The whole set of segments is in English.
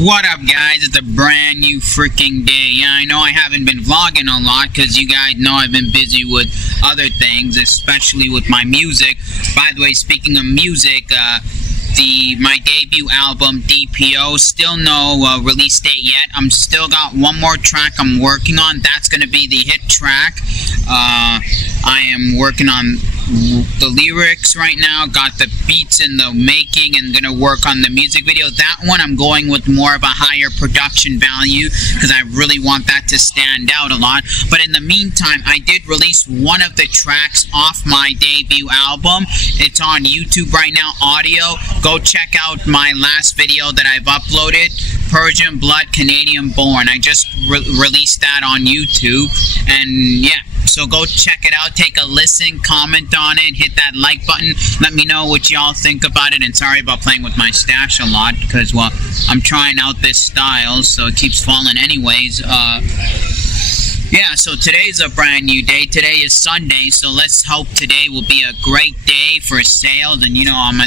What up, guys? It's a brand new freaking day. Yeah, I know I haven't been vlogging a lot because you guys know I've been busy with other things, especially with my music. By the way, speaking of music, my debut album, DPO, still no release date yet. I'm still got one more track I'm working on. That's going to be the hit track. I am working on the lyrics right now, got the beats in the making, and gonna work on the music video. That one I'm going with more of a higher production value because I really want that to stand out a lot. But in the meantime, I did release one of the tracks off my debut album. It's on YouTube right now, audio. Go check out my last video that I've uploaded, Persian Blood, Canadian Born. I just released that on YouTube, and yeah. So go check it out, take a listen, comment on it, hit that like button. Let me know what y'all think about it. And sorry about playing with my stash a lot because, well, I'm trying out this style, so it keeps falling anyways. Yeah, so today's a brand new day. Today is Sunday, so let's hope today will be a great day for sales. And you know, I'm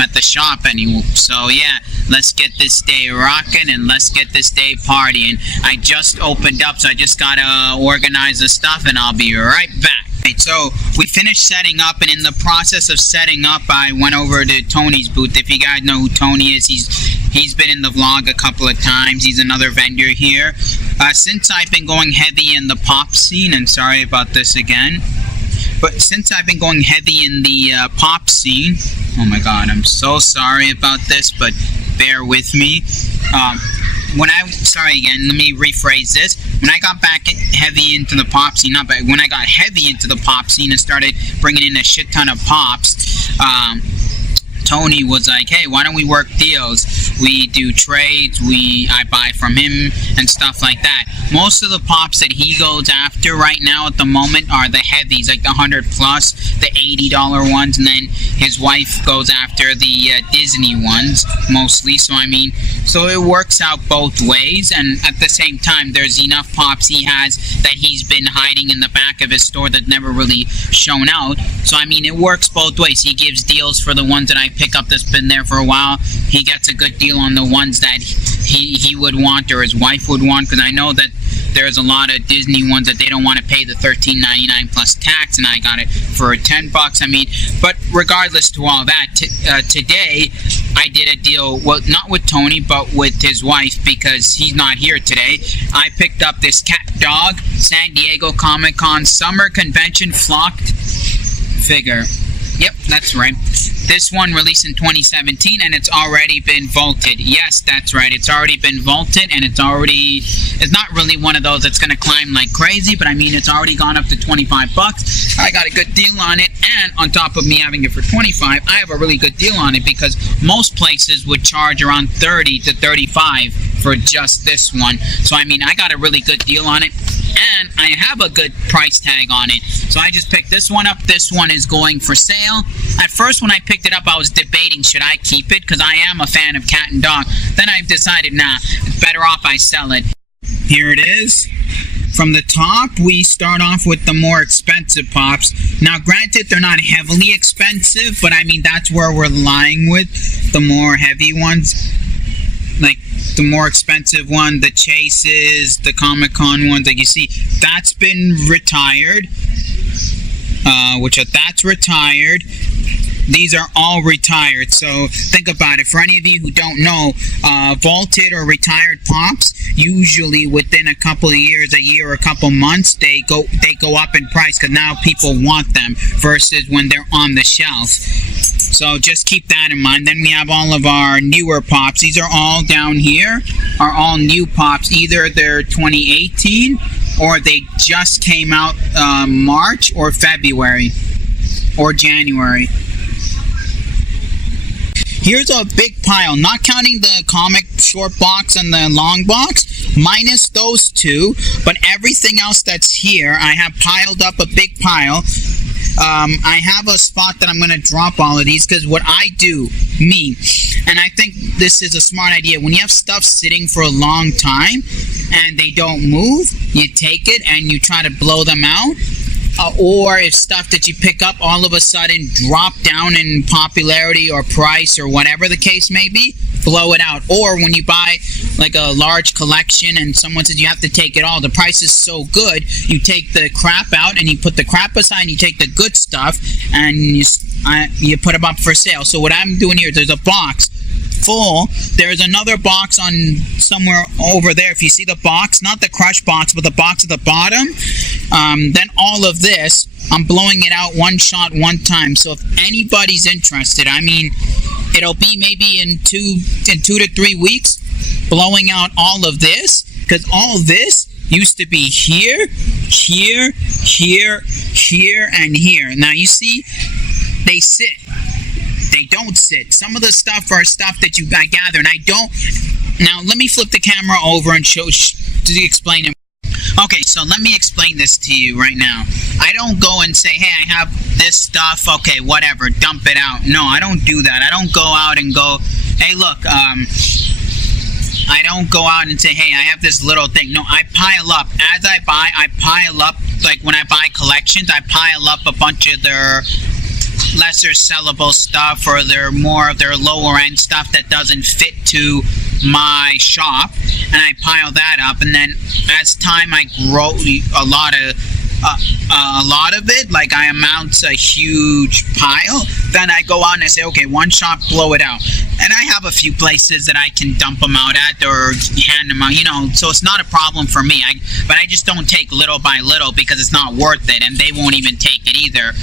at the shop anyway. So yeah, let's get this day rocking and let's get this day partying. I just opened up, so I just gotta organize the stuff, and I'll be right back. Right, so we finished setting up, and in the process of setting up, I went over to Tony's booth. If you guys know who Tony is, he's been in the vlog a couple of times. He's another vendor here. Since I've been going heavy in the pop scene, and sorry about this again, but since I've been going heavy in the pop scene, oh my god, I'm so sorry about this, but bear with me. Sorry again, let me rephrase this. When I got back heavy into the pop scene, when I got heavy into the pop scene and started bringing in a shit ton of pops, Tony was like, hey, why don't we work deals? We do trades, I buy from him and stuff like that. Most of the pops that he goes after right now at the moment are the heavies, like the 100 plus, the $80 ones, and then his wife goes after the Disney ones mostly. So I mean, so it works out both ways, and at the same time, there's enough pops he has that he's been hiding in the back of his store that never really shown out. So I mean, it works both ways. He gives deals for the ones that I pick up that's been there for a while. He gets a good deal on the ones that he would want or his wife would want, because I know that there's a lot of Disney ones that they don't want to pay the $13.99 plus tax, and I got it for $10. I mean, but regardless to all that, today I did a deal, well, not with Tony, but with his wife, because he's not here today. I picked up this cat dog San Diego Comic-Con Summer Convention flocked figure. Yep, that's right. This one released in 2017, and it's already been vaulted. Yes, that's right. It's already been vaulted, and it's not really one of those that's going to climb like crazy, but I mean, it's already gone up to 25 bucks. I got a good deal on it, and on top of me having it for 25, I have a really good deal on it because most places would charge around 30 to 35 for just this one. So I mean, I got a really good deal on it, and I have a good price tag on it. So I just picked this one up. This one is going for sale. At first, when I picked it up, I was debating, should I keep it? Because I am a fan of cat and dog. Then I decided, nah, it's better off I sell it. Here it is. From the top, we start off with the more expensive pops. Now, granted, they're not heavily expensive, but I mean, that's where we're lying with the more heavy ones. Like the more expensive one, the Chases, the Comic-Con ones, like you see, that's been retired. That's retired. These are all retired, so think about it. For any of you who don't know, vaulted or retired pops, usually within a couple of years, a year or a couple months, they go up in price because now people want them versus when they're on the shelf. So just keep that in mind. Then we have all of our newer pops. These are all down here, are all new pops. Either they're 2018 or they just came out March or February or January. Here's a big pile, not counting the comic short box and the long box, minus those two, but everything else that's here, I have piled up a big pile. I have a spot that I'm going to drop all of these because what I do, me, and I think this is a smart idea, when you have stuff sitting for a long time and they don't move, you take it and you try to blow them out. Or if stuff that you pick up all of a sudden drop down in popularity or price or whatever the case may be, blow it out. Or when you buy like a large collection and someone says you have to take it all, the price is so good, you take the crap out and you put the crap aside and you take the good stuff and you put them up for sale. So what I'm doing here, there's a box full. There's another box on somewhere over there. If you see the box, not the crush box, but the box at the bottom, then all of this, I'm blowing it out one shot, one time. So if anybody's interested, I mean, it'll be maybe in 2 to 3 weeks, blowing out all of this, because all this used to be here, here, here, here, and here. Now you see, they sit. They don't sit. Some of the stuff are stuff that I gather, and I don't. Now let me flip the camera over and explain it. Okay, so let me explain this to you right now. I don't go and say, hey, I have this stuff, okay, whatever, dump it out. No, I don't do that. I don't go out and go, hey, look, I don't go out and say, hey, I have this little thing. No, I pile up. As I buy, I pile up. Like when I buy collections, I pile up a bunch of their lesser sellable stuff, or their more of their lower end stuff that doesn't fit to my shop, and I pile that up. And then as time I grow a lot of it, like I amount a huge pile, then I go on and say, okay, one shot, blow it out. And I have a few places that I can dump them out at or hand them out, you know, so it's not a problem for me. But I just don't take little by little because it's not worth it, and they won't even take it either.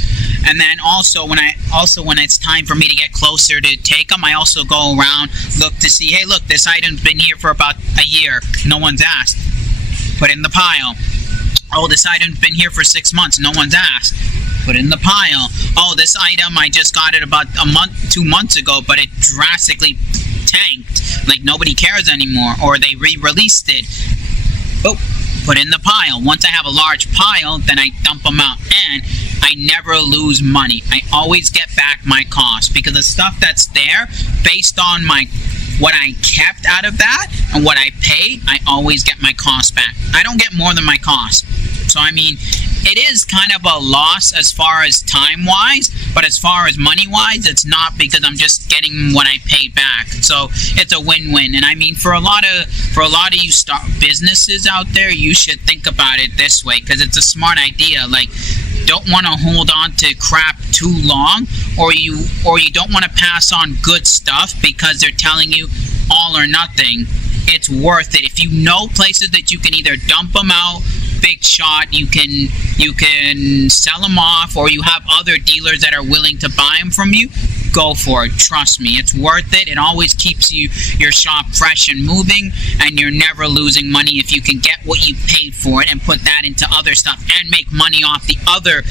And then also when it's time for me to get closer to take them, I also go around, look to see, hey, look, this item's been here for about a year. No one's asked. Put it in the pile. Oh, this item's been here for 6 months. No one's asked. Put it in the pile. Oh, this item, I just got it about 2 months ago, but it drastically tanked. Like, nobody cares anymore. Or they re-released it. Oh, put it in the pile. Once I have a large pile, then I dump them out. And I never lose money. I always get back my cost. Because the stuff that's there, based on what I kept out of that and what I paid, I always get my cost back. I don't get more than my cost. So, I mean, it is kind of a loss as far as time-wise, but as far as money-wise, it's not, because I'm just getting what I paid back. So it's a win-win. And I mean, for a lot of you start businesses out there, you should think about it this way, because it's a smart idea. Like, don't want to hold on to crap too long, or you don't want to pass on good stuff because they're telling you all or nothing. It's worth it. If you know places that you can either dump them out, big shot, you can sell them off, or you have other dealers that are willing to buy them from you, go for it. Trust me, it's worth it. It always keeps your shop fresh and moving, and you're never losing money if you can get what you paid for it and put that into other stuff and make money off the other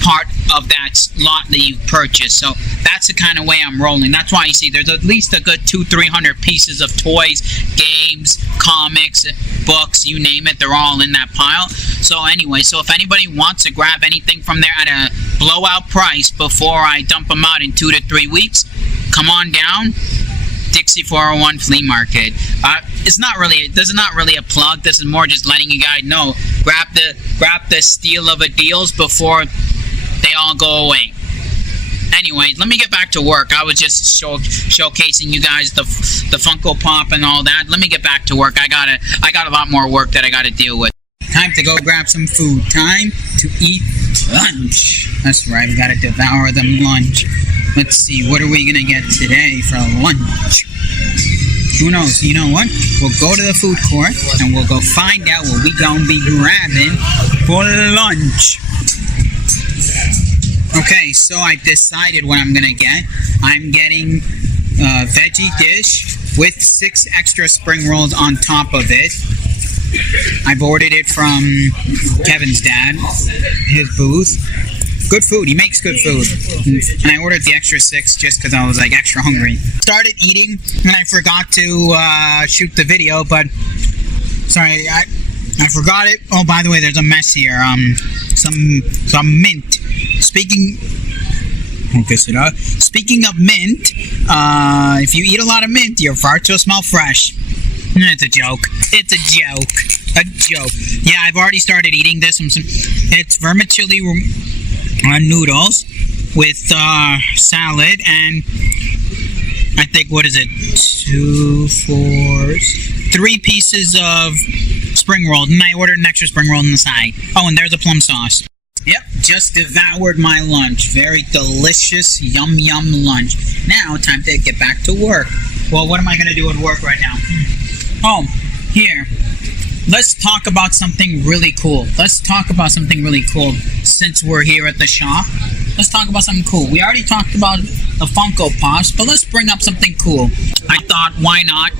part of that lot that you purchased. So that's the kind of way I'm rolling. That's why you see there's at least a good 200-300 pieces of toys, games, comics, books, you name it, they're all in that pile. So anyway, so if anybody wants to grab anything from there at a blowout price before I dump them out in 2 to 3 weeks, come on down. Dixie 401 Flea Market. This is not really a plug. This is more just letting you guys know. Grab the steal of a deals before they all go away. Anyways, let me get back to work. I was just showcasing you guys the Funko Pop and all that. Let me get back to work. I got a lot more work that I got to deal with. Time to go grab some food. Time to eat lunch. That's right, we gotta devour them lunch. Let's see, what are we gonna get today for lunch? Who knows? You know what? We'll go to the food court and we'll go find out what we gonna be grabbing for lunch. Okay, so I've decided what I'm gonna get. I'm getting a veggie dish with 6 extra spring rolls on top of it. I've ordered it from Kevin's dad, his booth. Good food. He makes good food. And I ordered the extra 6 just because I was like extra hungry. Started eating and I forgot to shoot the video, but sorry, I forgot it. Oh, by the way, there's a mess here. Some mint. Speaking of mint, if you eat a lot of mint, your farts will smell fresh. It's a joke. It's a joke. A joke. Yeah, I've already started eating this. It's vermicelli noodles with salad, and I think, what is it? 2, 4, 3 pieces of spring roll. And I ordered an extra spring roll on the side. Oh, and there's a plum sauce. Yep, just devoured my lunch. Very delicious, yum lunch. Now, time to get back to work. Well, what am I going to do at work right now? Oh, here. Let's talk about something really cool. Since we're here at the shop. Let's talk about something cool. We already talked about the Funko Pops, but let's bring up something cool. I thought, why not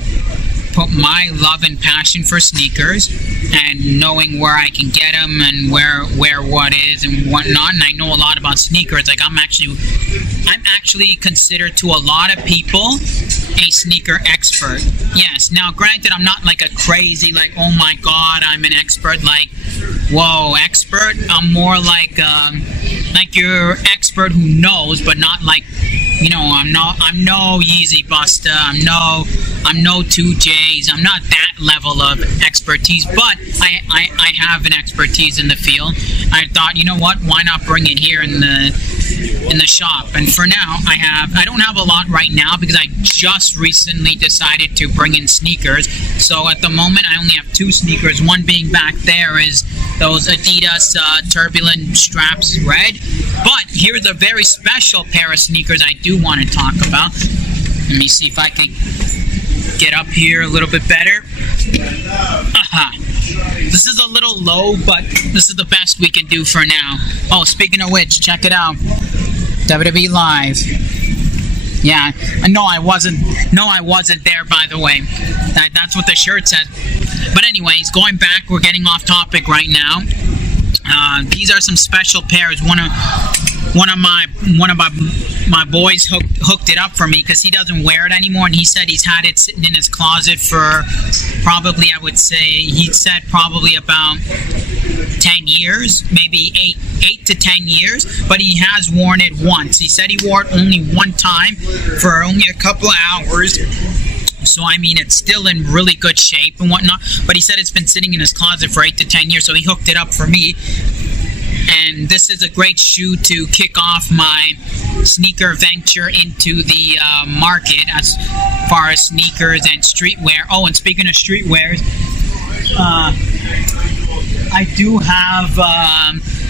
put my love and passion for sneakers and knowing where I can get them and where what is and whatnot. And I know a lot about sneakers. Like I'm actually considered to a lot of people a sneaker expert. Yes. Now, granted, I'm not like a crazy like, oh my God, I'm an expert. Like, whoa, expert. I'm more like your expert who knows, but not like, you know, I'm no Yeezy Buster. I'm no 2Js. I'm not that level of expertise, but I have an expertise in the field. I thought, you know what? Why not bring it here in the shop? And for now, I don't have a lot right now because I just recently decided to bring in sneakers. So at the moment, I only have 2 sneakers. One being back there is those Adidas Turbulent Straps Red. But here's a very special pair of sneakers I do want to talk about. Let me see if I can get up here a little bit better. Aha. This is a little low, but this is the best we can do for now. Oh, speaking of which, check it out. WWE Live. Yeah, no, I wasn't there, by the way. That's what the shirt says. But anyways, going back, we're getting off topic right now. These are some special pairs. One of my boys hooked it up for me because he doesn't wear it anymore, and he said he's had it sitting in his closet for probably, I would say, he said probably about 10 years, maybe 8 to 10 years, but he has worn it once. He said he wore it only one time for only a couple of hours. So, I mean, it's still in really good shape and whatnot. But he said it's been sitting in his closet for 8 to 10 years, so he hooked it up for me. And this is a great shoe to kick off my sneaker venture into the market as far as sneakers and streetwear. Oh, and speaking of streetwears, I do have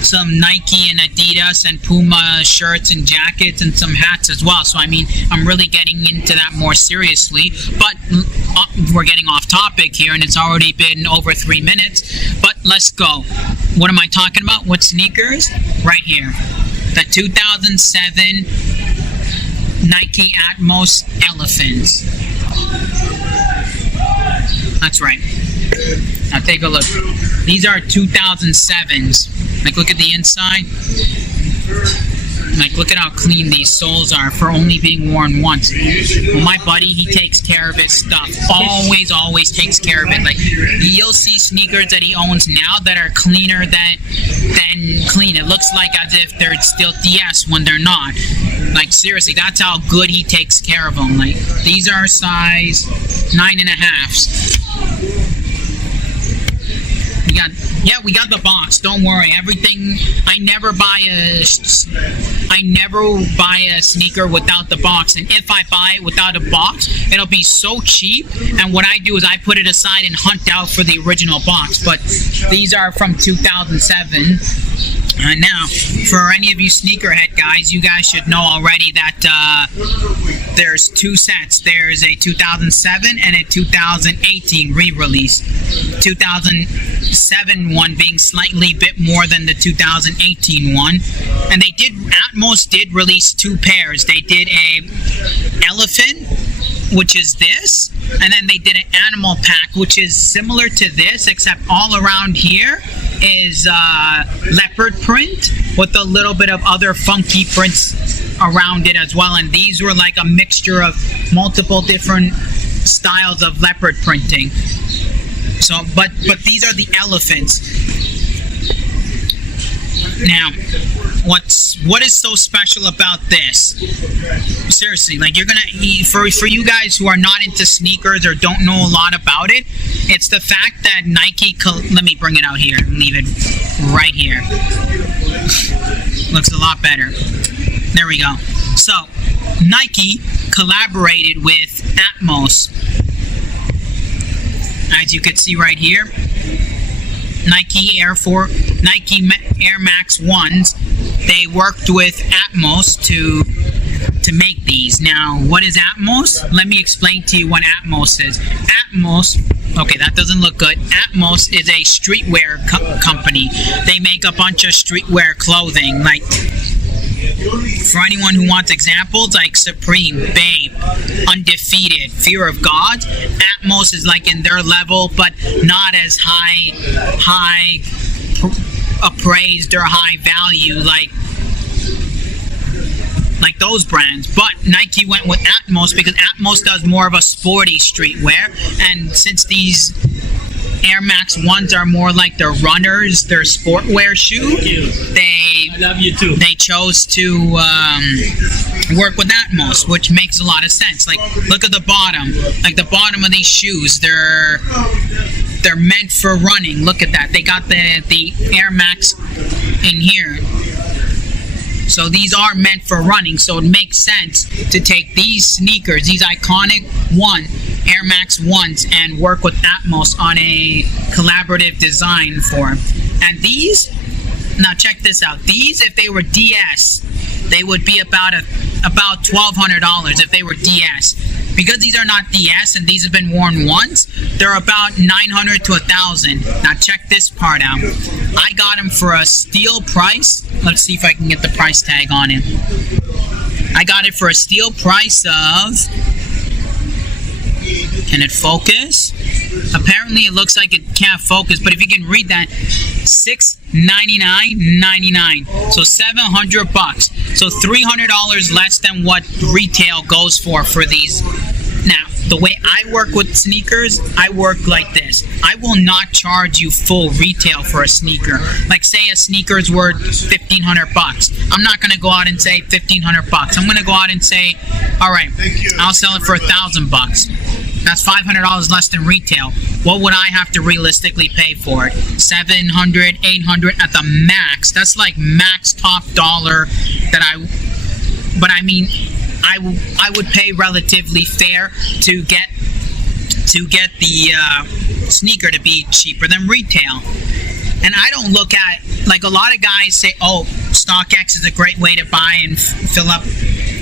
some Nike and Adidas and Puma shirts and jackets and some hats as well. So, I mean, I'm really getting into that more seriously. But we're getting off topic here, and it's already been over 3 minutes. But let's go. What am I talking about? What sneakers? Right here. The 2007 Nike Atmos Elephants. That's right. Now take a look. These are 2007s. Like, look at the inside. Like, look at how clean these soles are for only being worn once. Well, my buddy, he takes care of his stuff. Always takes care of it. Like, you'll see sneakers that he owns now that are cleaner than clean. It looks like as if they're still DS when they're not. Like, seriously, that's how good he takes care of them. Like, these are size 9.5s. We got the box. Don't worry. Everything. I never buy a sneaker without the box. And if I buy it without a box, it'll be so cheap. And what I do is I put it aside and hunt out for the original box. But these are from 2007. Now, for any of you sneakerhead guys, you guys should know already that there's 2 sets. There's a 2007 and a 2018 re-release. 2007 one being slightly bit more than the 2018 one. And they did, Atmos did release 2 pairs. They did a elephant, which is this, and then they did an animal pack, which is similar to this, except all around here is leopard print with a little bit of other funky prints around it as well. And these were like a mixture of multiple different styles of leopard printing. So, but these are the elephants. Now, what is so special about this? Seriously, like, you're gonna, for you guys who are not into sneakers or don't know a lot about it, it's the fact that Nike, let me bring it out here, leave it right here. Looks a lot better. There we go. So, Nike collaborated with Atmos. As you can see right here, Nike Air Max 1s, they worked with Atmos to make these. Now, what is Atmos? Let me explain to you what Atmos is. Atmos, okay, that doesn't look good. Atmos is a streetwear company. They make a bunch of streetwear clothing, like, for anyone who wants examples, like Supreme, Babe, Undefeated, Fear of God. Atmos is like in their level, but not as high appraised or high value like those brands. But Nike went with Atmos because Atmos does more of a sporty streetwear, and since these Air Max 1s are more like their runners, their sportwear shoe, they chose to work with Atmos, which makes a lot of sense. Like, look at the bottom. Like, the bottom of these shoes, they're meant for running. Look at that. They got the Air Max in here. So these are meant for running, so it makes sense to take these sneakers, these iconic Air Max 1s, and work with Atmos on a collaborative design for them. And these, now check this out. These, if they were DS, they would be about $1,200 if they were DS. Because these are not DS and these have been worn once, they're about $900 to $1,000. Now check this part out. I got them for a steal price. Let's see if I can get the price tag on it. I got it for a steal price of... Can it focus? Apparently it looks like it can't focus, but if you can read that, $699.99. So $700. So $300 less than what retail goes for these. Now, the way I work with sneakers, I work like this. I will not charge you full retail for a sneaker. Like, say a sneaker's worth $1,500. I'm not going to go out and say $1,500. I'm going to go out and say, all right, I'll sell it for $1,000. That's $500 less than retail. What would I have to realistically pay for it? $700, $800 at the max. That's like max top dollar that but I mean, I would pay relatively fair to get the sneaker to be cheaper than retail. And I don't look at, like, a lot of guys say, oh, StockX is a great way to buy and fill up.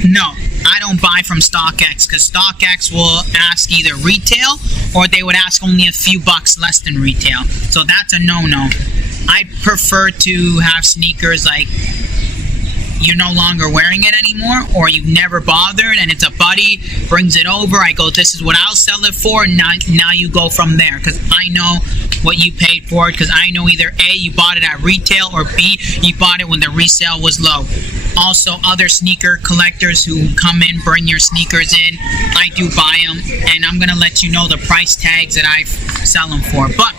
No, I don't buy from StockX because StockX will ask either retail or they would ask only a few bucks less than retail. So that's a no-no. I prefer to have sneakers like you're no longer wearing it anymore, or you've never bothered and it's a buddy brings it over, I go, this is what I'll sell it for, and now you go from there, because I know what you paid for it, because I know either A, you bought it at retail, or B, you bought it when the resale was low. Also, other sneaker collectors who come in, bring your sneakers in, I do buy them, and I'm going to let you know the price tags that I sell them for. But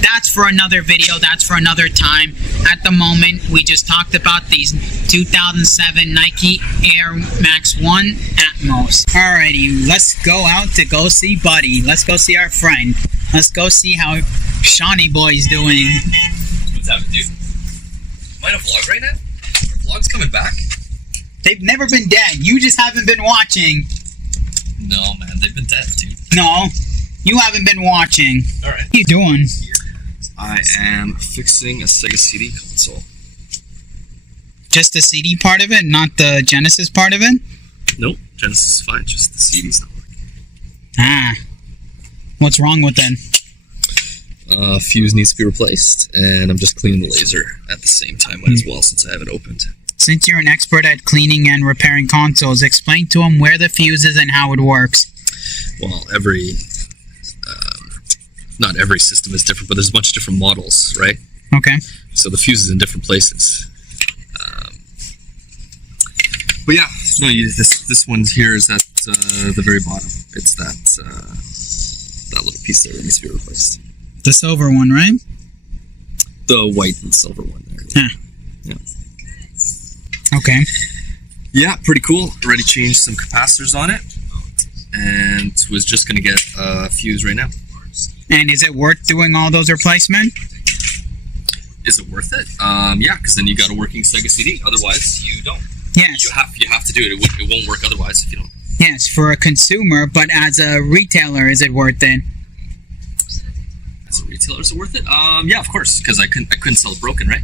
that's for another video, that's for another time. At the moment, we just talked about these 2007 Nike Air Max 1 Atmos. Alrighty, let's go out to go see Buddy. Let's go see our friend. Let's go see how Shawnee Boy's doing. What's happening, dude? Am I in a vlog right now? Are vlogs coming back? They've never been dead. You just haven't been watching. No, man, they've been dead, dude. No, you haven't been watching. Alright. What are you doing? I am fixing a Sega CD console. Just the CD part of it, not the Genesis part of it? Nope, Genesis is fine, just the CD's not working. Ah. What's wrong with it? Fuse needs to be replaced, and I'm just cleaning the laser at the same time as well, since I have it opened. Since you're an expert at cleaning and repairing consoles, explain to them where the fuse is and how it works. Well, not every system is different, but there's a bunch of different models, right? Okay. So the fuse is in different places. But yeah, no, this one here is at the very bottom. It's that little piece there that needs to be replaced. The silver one, right? The white and silver one there. Yeah. Okay. Yeah, pretty cool. Already changed some capacitors on it, and was just going to get a fuse right now. And is it worth doing all those replacements? Is it worth it? Yeah, because then you got a working Sega CD. Otherwise, you don't. Yes. You have to do it. It won't work otherwise if you don't. Yes, for a consumer, but as a retailer, is it worth it? As a retailer, is it worth it? Yeah, of course, because I couldn't sell it broken, right?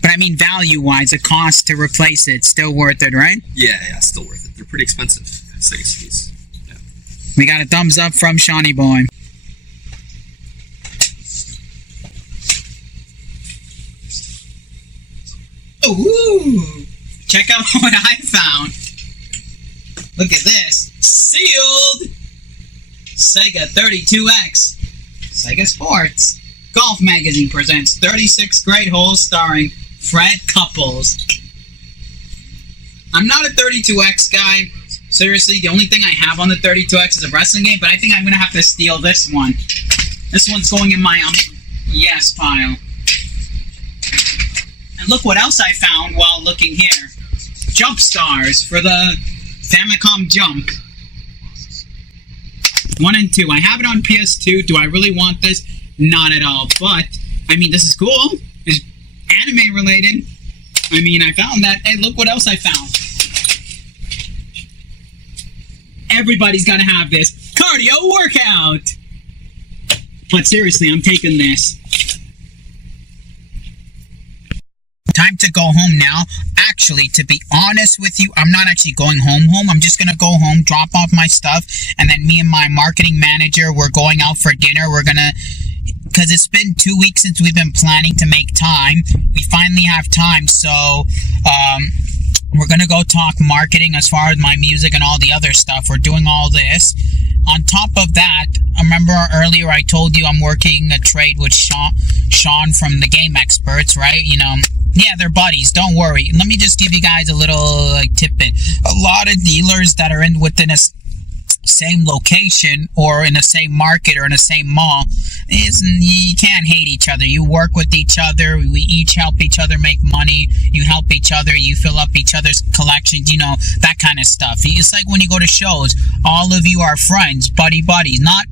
But I mean, value-wise, the cost to replace it, still worth it, right? Yeah, still worth it. They're pretty expensive, Sega CDs. Yeah. We got a thumbs up from Shawnee Boy. Ooh! Check out what I found. Look at this. Sealed! Sega 32X. Sega Sports. Golf Magazine presents 36 Great Holes starring Fred Couples. I'm not a 32X guy. Seriously, the only thing I have on the 32X is a wrestling game, but I think I'm going to have to steal this one. This one's going in my yes pile. And look what else I found while looking here. Jump Stars for the Famicom Jump. 1 and 2. I have it on PS2. Do I really want this? Not at all. But, I mean, this is cool. It's anime related. I mean, I found that. Hey, look what else I found. Everybody's got to have this. Cardio workout! But seriously, I'm taking this. Time to go home now. Actually, to be honest with you, I'm not actually going home. I'm just going to go home, drop off my stuff, and then me and my marketing manager, we're going out for dinner. We're going to, because it's been 2 weeks since we've been planning to make time. We finally have time, so we're going to go talk marketing as far as my music and all the other stuff. We're doing all this. On top of that, remember earlier I told you I'm working a trade with Sean from the Game Experts, right? You know, yeah, they're buddies. Don't worry. Let me just give you guys a little tidbit. A lot of dealers that are within a same location or in the same market or in the same mall, you can't hate each other. You work with each other. We each help each other make money. You help each other. You fill up each other's collections. You know, that kind of stuff. It's like when you go to shows, all of you are friends, buddies, not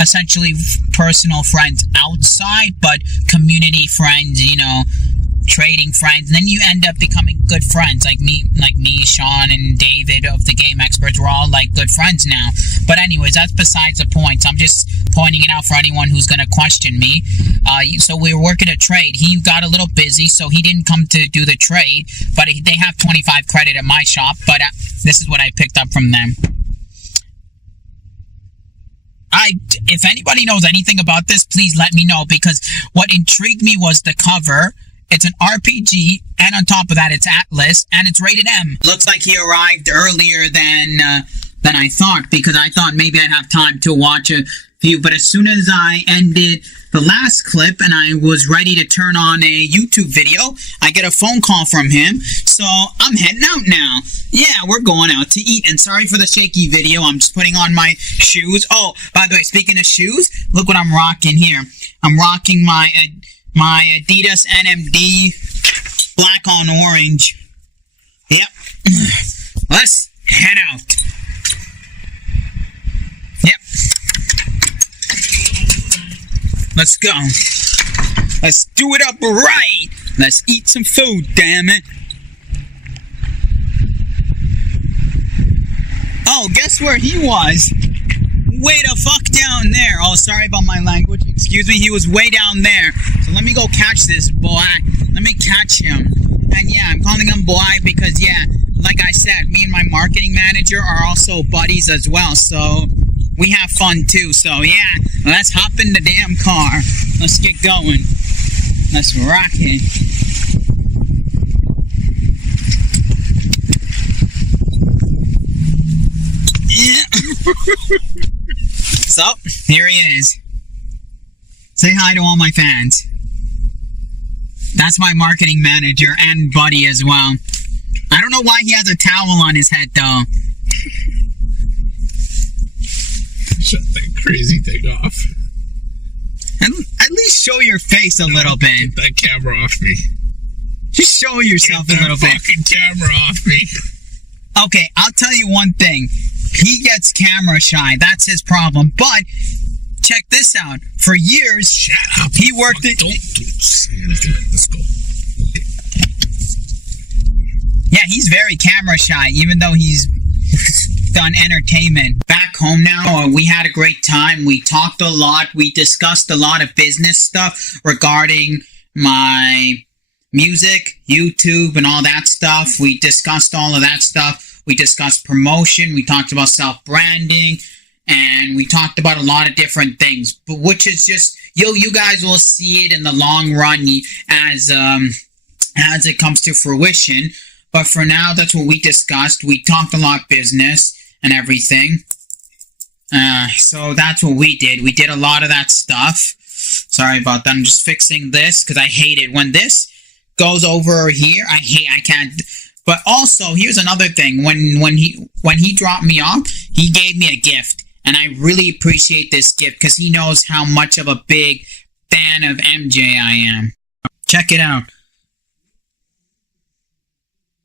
essentially personal friends outside, but community friends, you know, trading friends, and then you end up becoming good friends, like me, Sean, and David of the Game Experts. We're all like good friends now. But anyways, that's besides the point. I'm just pointing it out for anyone who's going to question me. So we were working a trade. He got a little busy, so he didn't come to do the trade, but they have 25 credit at my shop, but this is what I picked up from them. If anybody knows anything about this, please let me know, because what intrigued me was the cover. It's an RPG, and on top of that, it's Atlas, and it's rated M. Looks like he arrived earlier than I thought, because I thought maybe I'd have time to watch a few. But as soon as I ended the last clip and I was ready to turn on a YouTube video, I get a phone call from him. So I'm heading out now. Yeah, we're going out to eat. And sorry for the shaky video. I'm just putting on my shoes. Oh, by the way, speaking of shoes, look what I'm rocking here. I'm rocking my Adidas NMD black on orange. Yep. Let's head out. Yep. Let's go. Let's do it up right. Let's eat some food, damn it. Oh, guess where he was? Way the fuck down there. Oh, sorry about my language. Excuse me, he was way down there. So let me go catch this boy. Let me catch him. And yeah, I'm calling him boy because, yeah, like I said, me and my marketing manager are also buddies as well. So we have fun too. So yeah, let's hop in the damn car. Let's get going. Let's rock it. Yeah. So, here he is. Say hi to all my fans. That's my marketing manager and buddy as well. I don't know why he has a towel on his head, though. Shut that crazy thing off. At least show your face a little bit. Get that camera off me. Just show yourself a little bit. Get that fucking camera off me. Okay, I'll tell you one thing. He gets camera shy. That's his problem. But check this out. For years, shut up. He worked at... Don't say anything. Let's go. Yeah, he's very camera shy, even though he's done entertainment. Back home now, we had a great time. We talked a lot. We discussed a lot of business stuff regarding my music, YouTube, and all that stuff. We discussed all of that stuff. We discussed promotion. We talked about self-branding. And we talked about a lot of different things. But which is just, you guys will see it in the long run as it comes to fruition. But for now, that's what we discussed. We talked a lot business and everything. So that's what we did. We did a lot of that stuff. Sorry about that. I'm just fixing this because I hate it. When this goes over here, I can't. But also, here's another thing. When he dropped me off, he gave me a gift. And I really appreciate this gift because he knows how much of a big fan of MJ I am. Check it out.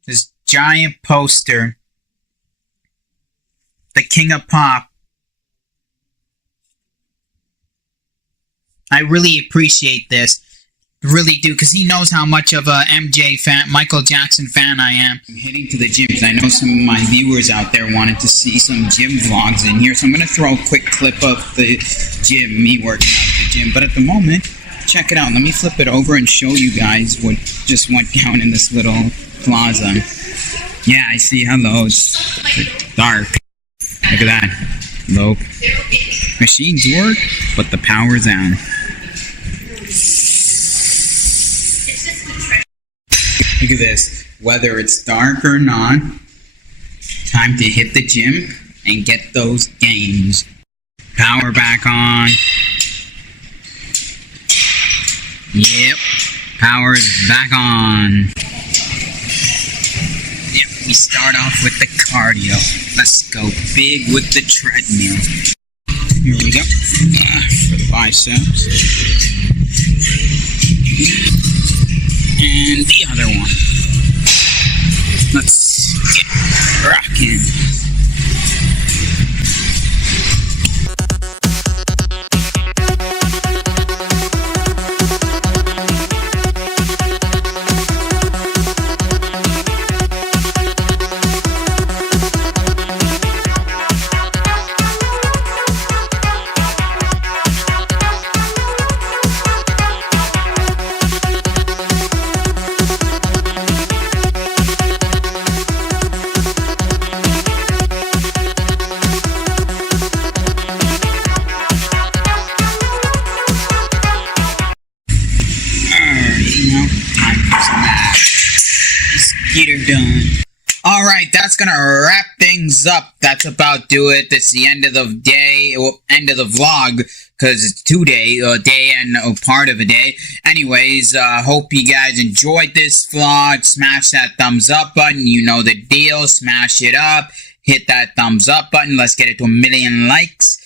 This giant poster. The King of Pop. I really appreciate this. Really do, because he knows how much of a MJ fan, Michael Jackson fan I am. I'm heading to the gym because I know some of my viewers out there wanted to see some gym vlogs in here. So I'm going to throw a quick clip of the gym, me working out at the gym. But at the moment, check it out. Let me flip it over and show you guys what just went down in this little plaza. Yeah, I see. Hello. It's dark. Look at that. Low. Machines work, but the power's on. Look at this. Whether it's dark or not, time to hit the gym and get those gains. Power back on. Yep. Power's back on. Yep. We start off with the cardio. Let's go big with the treadmill. Here we go. For the biceps. And the other one. Let's get rocking. Get her done. Alright, that's gonna wrap things up. That's about do it. That's the end of the day, end of the vlog, because it's 2 day, a day and a part of a day. Anyways, hope you guys enjoyed this vlog. Smash that thumbs up button. You know the deal. Smash it up. Hit that thumbs up button. Let's get it to 1 million likes.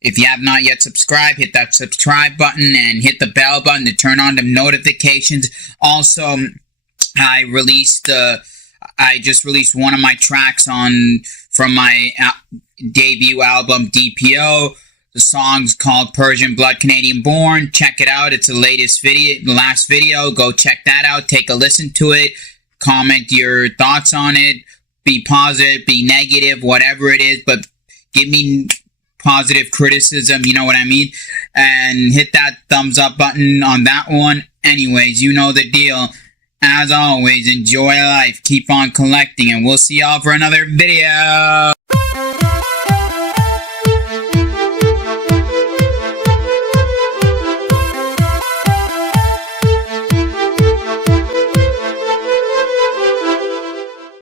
If you have not yet subscribed, hit that subscribe button and hit the bell button to turn on the notifications. Also, I just released one of my tracks from my debut album DPO. The song's called Persian Blood Canadian Born. Check it out. It's the last video. Go check that out. Take a listen to it. Comment your thoughts on it. Be positive, be negative, whatever it is, but give me positive criticism, you know what I mean? And hit that thumbs up button on that one. Anyways, you know the deal. As always, enjoy life, keep on collecting, and we'll see y'all for another video.